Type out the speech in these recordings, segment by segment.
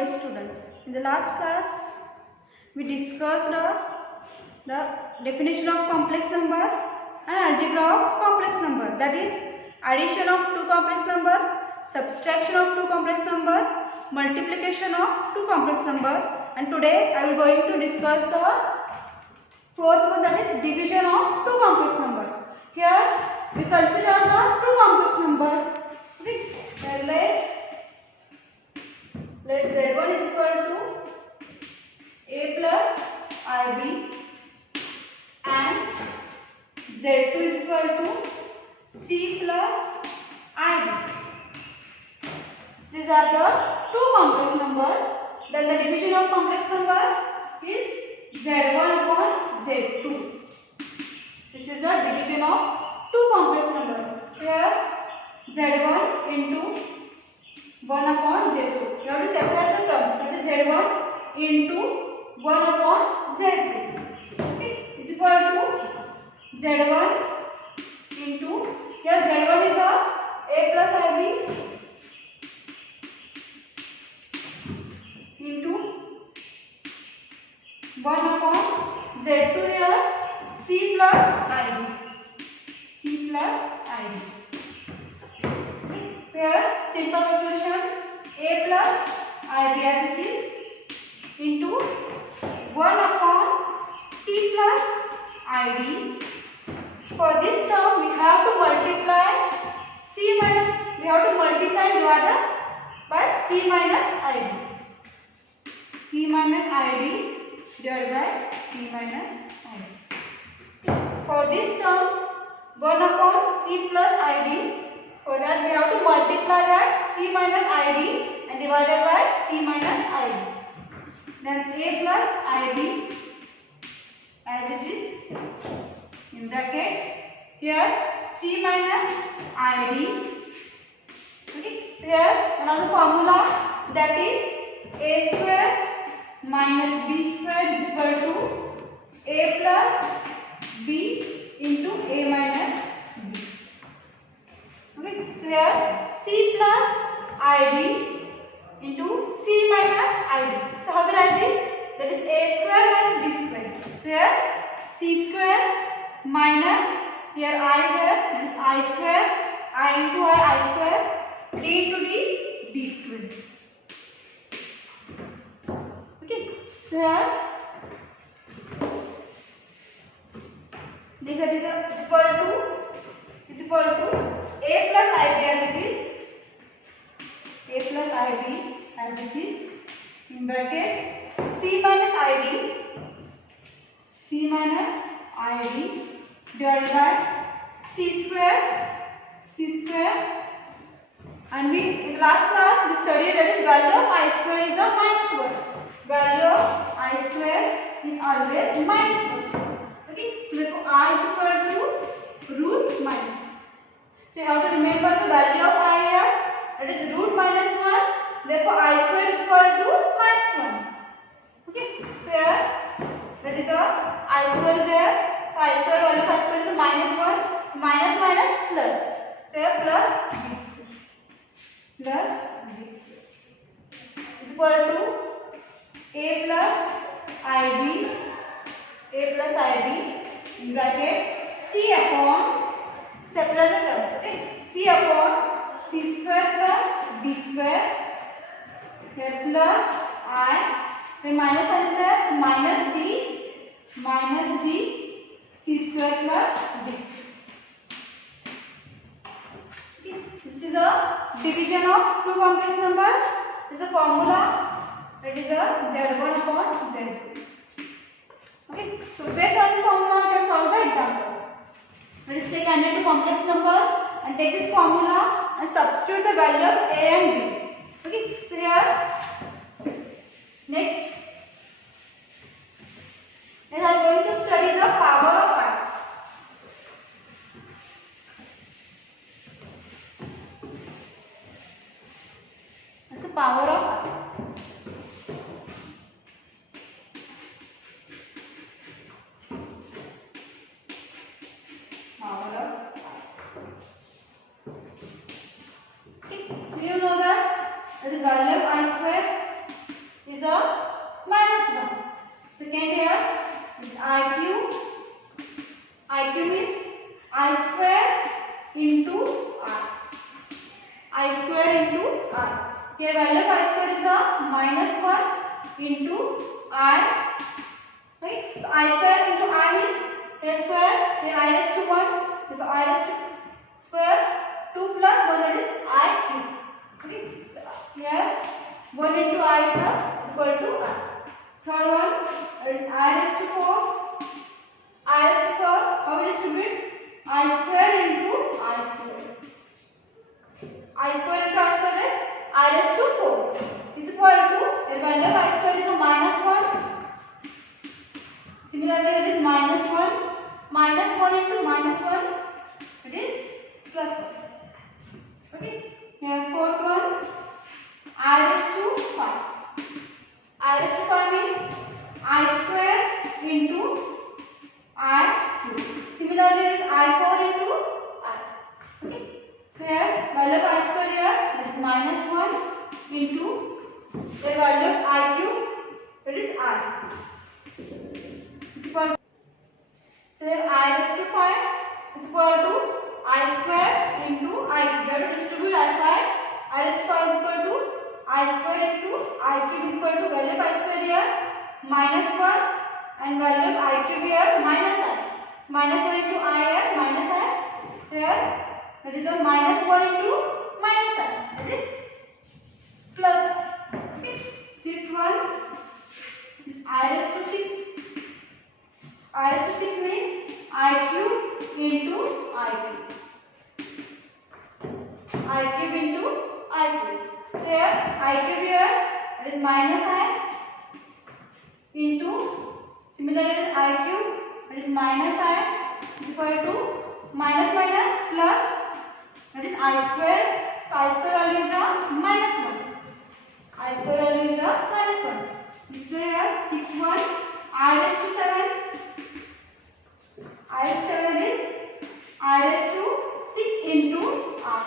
dear students. In the last class, we discussed the definition of complex number and algebra of complex number. That is addition of two complex number, subtraction of two complex number, multiplication of two complex number. And today I will going to discuss the fourth one, that is division of two complex number. Here we consider the two complex number. Okay. Let Z1 is equal to A plus IB and Z2 is equal to C plus IB. These are the two complex number. Then the division of complex number is Z1 upon Z2. This is the division of two complex number. Here Z1 into 1 upon Z2. You have to separate the terms. That is Z1 into 1 upon Z2. Okay. It's equal to Z1 into, here Z1 is A plus IB into 1 upon Z2 here C plus IB. C plus IB. So here simple calculation, A plus IB as it is into 1 upon C plus ID. For this term we have to multiply C minus, we have to multiply divided by C minus ID. C minus ID divided by C minus ID. For this term 1 upon C plus ID, for that we have to multiply that C minus ID and divided by C minus ID. Then A plus IB as it is in bracket. Here C minus ID. Okay. So here another formula, that is A square minus B square is equal to A plus B into A minus B. Okay. So here C plus ID into C minus ID. So how we write this? That is A square minus B square. So here C square minus, here I here, that is I square, I into I square, D into D square. Okay. So here this is equal to A plus IB as it is. A plus IB as it is in bracket C minus ID. C minus ID divided by C square, and we in the last class we studied that is value of I square is a minus 1. Value of I square is always minus 1. Okay, so therefore I is equal to root minus 1. So you have to remember the value of I here, that is root minus 1. Therefore I square is equal to minus 1. Okay, so here that is a I square there. So I square value of I square is a minus 1. So minus minus plus. So here plus B square. Plus B square is equal to A plus IB. A plus IB in bracket C upon, separate the terms. Okay. C upon C square plus B square. Here plus I. Then minus sign is there. So minus D C square plus D square. Okay. This is a division of two complex numbers. This is a formula, that is a Z1 upon Z2. Okay. So based on this formula you can solve the example. Let us take any two complex number and take this formula and substitute the value of A and B. Okay. So here next we are going to study the power of I. That's the power of I. Power of I. Okay. So you know that is value of I square is a -1. Second here is IQ. IQ means I square into I. I square into I. Here value of I square is a -1 into I. Right? So I square into I means here square, here I raised to 1. If I raised to square 2 plus 1, that is I cube. Okay? So here 1 into I is equal to I. Third one is I raised to 4. I raised to 4. How we distribute? I square into I square. I square into I square is I raised to 4. Is equal to, here value of I square is a -1. Similarly, it is -1. -1 into -1, it is +1. Okay. Here fourth one, I raised to 5. I raised to 5 means I square into I cube. Similarly, it is I4 into I. Okay. So here value of I square here, that is -1 into the value of I cube, that is I. It's equal to, so here I raised to 5 is equal to I square into I cube. We have to distribute I5. I raised to 5 is equal to I square into I cube is equal to value of I square here -1 and value of I cube here -I. So -1 into I here -I. Here that is a -1 into -I. That is plus. Okay. Fifth one is I raised to 6. I raised to 6 means I cube into I cube. I cube into I cube. So here I cube here, that is -I into, similarly I cube, that is -I is equal to minus plus, that is I square. So I square value is a -1. I square value is a -1. Next here sixth one, I raised to 7. I raised to 7 is I raised to 6 into I.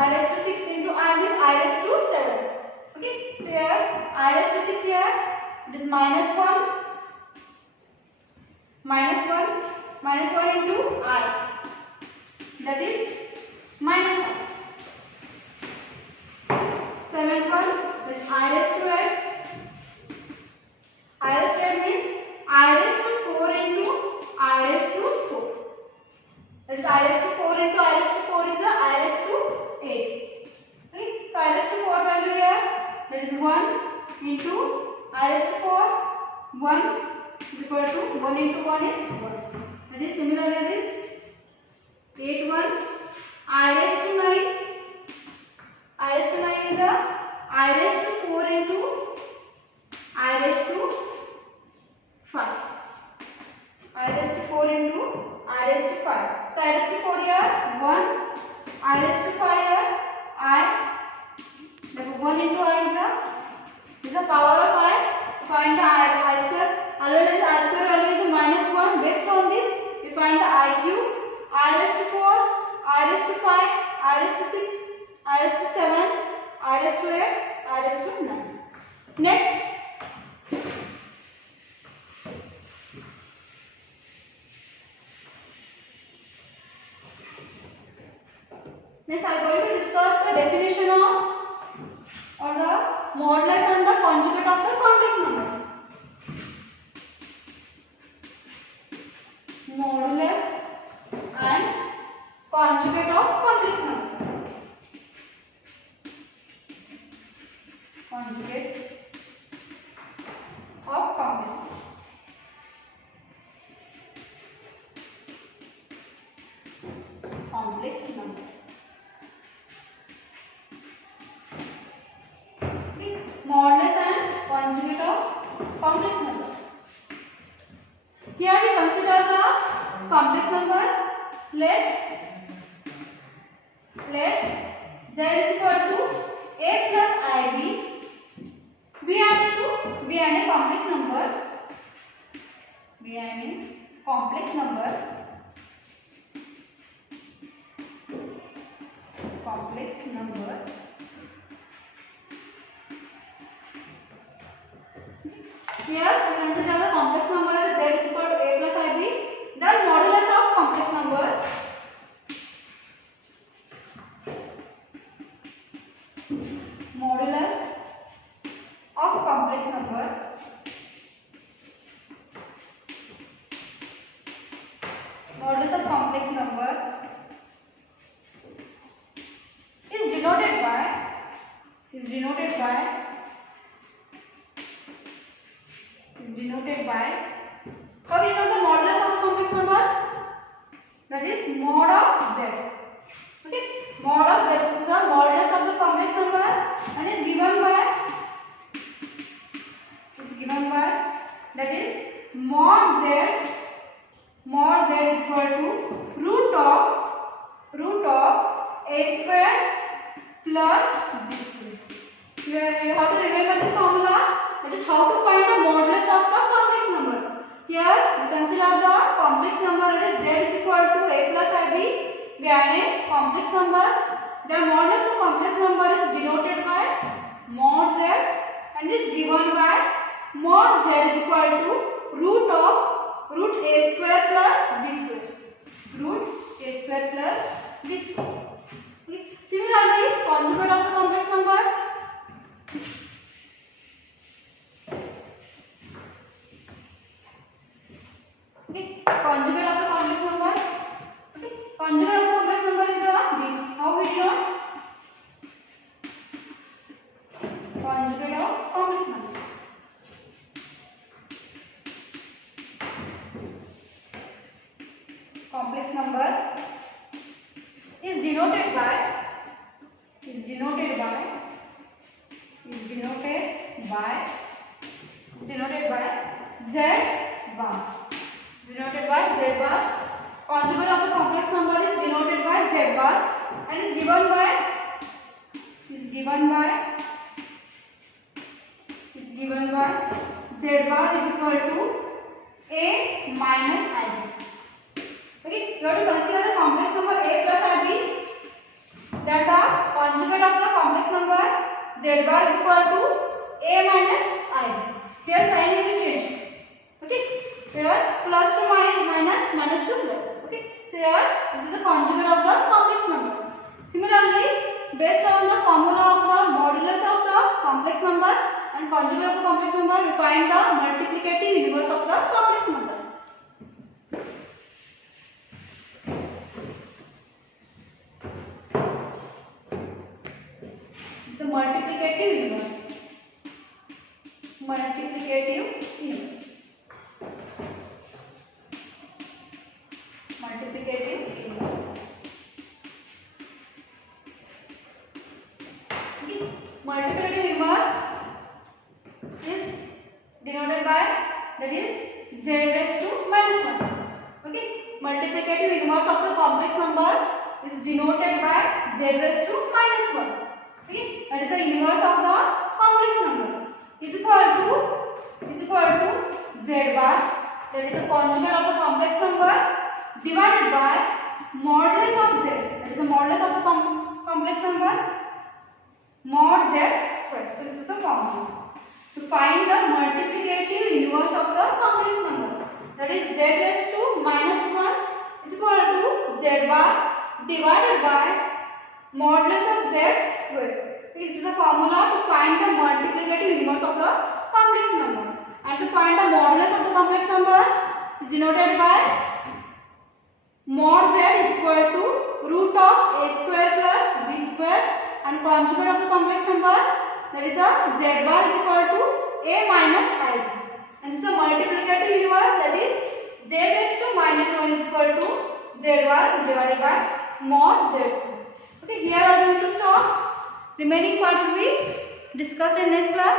I raised to 6 into I means I raised to 7. Okay. So here I raised to 6 here, it is -1. -1 into I. That is -I. Seventh one is I raised to 8. I raised to 8 means I raised to 4 into I raised to 4. That is I raised to 4 into I raised to 4 is a I raised to 8. Okay. So I raised to 4 value here, that is 1 into I raised to 4. 1 is equal to 1 into 1 is 1. That is similarly this 8 1. I raised to 9. I raised to 9 is a I raised to 4 into I raised to 5. I raised to 4 into I raised to 5. So I raised to 4 here 1. I raised to 5 here I. Therefore 1 into I is a power of I. Find the I square. Always I square value is a -1. Based on this, we find the I cube. I raised to 4. I raised to 5. I raised to 6. I raised to 7. I raised to 8. I raised to 9. Next. Next, I am going to discuss the definition of or the modulus and the conjugate of the complex number. Modulus and conjugate of complex number. Conjugate of complex number. Complex number. Modulus and conjugate of complex number. Here we consider the complex number. Let z is equal to a plus ib be a complex number. Be a complex number. Complex number complex number. Modulus of complex number is denoted by how do you know the modulus of the complex number? That is mod of z. Okay, mod of z is the modulus of the complex number and is given by that is mod z is equal to root of a square plus b square. You have to remember this formula. That is how to find the modulus of the complex number. Here we consider the complex number, that is z is equal to a plus ib. We add a complex number. The modulus of the complex number is denoted by mod z and is given by mod z is equal to root a square plus b square. Root a square plus b square. Okay. Similarly, conjugate of the complex number. Okay, conjugate of the complex number. Okay, conjugate of the complex number is how we denote conjugate of complex number. Complex number is denoted by z bar. Conjugate of the complex number is denoted by z bar and is given by z bar is equal to a minus ib. Okay, you have to consider the complex number a plus ib. Then the conjugate of the complex number z bar is equal to a minus ib. Here sign will be changed. Okay, here plus to minus, minus to plus. Okay, so here this is the conjugate of the complex number. Similarly, based on the formula of the modulus of the complex number and conjugate of the complex number, we find the multiplicative inverse of the complex number. The multiplicative inverse. Multiplicative inverse is denoted by, that is z raised to minus 1. Okay, multiplicative inverse of the complex number is denoted by z raised to minus 1. Okay, that is the inverse of the complex number. Is equal to z bar, that is the conjugate of the complex number, divided by modulus of z, that is the modulus of the complex number, mod z square. So this is the formula to find the multiplicative inverse of the complex number, that is z raised to minus 1 is equal to z bar divided by modulus of z square. This is the formula to find the multiplicative inverse of the complex number. And to find the modulus of the complex number is denoted by mod z is equal to root of a square plus b square, and conjugate of the complex number, that is a z bar is equal to a minus ib. And this is the multiplicative inverse, that is z raised to minus 1 is equal to z bar divided by mod z square. Okay, here I am going to stop. Remaining part will be discussed in next class.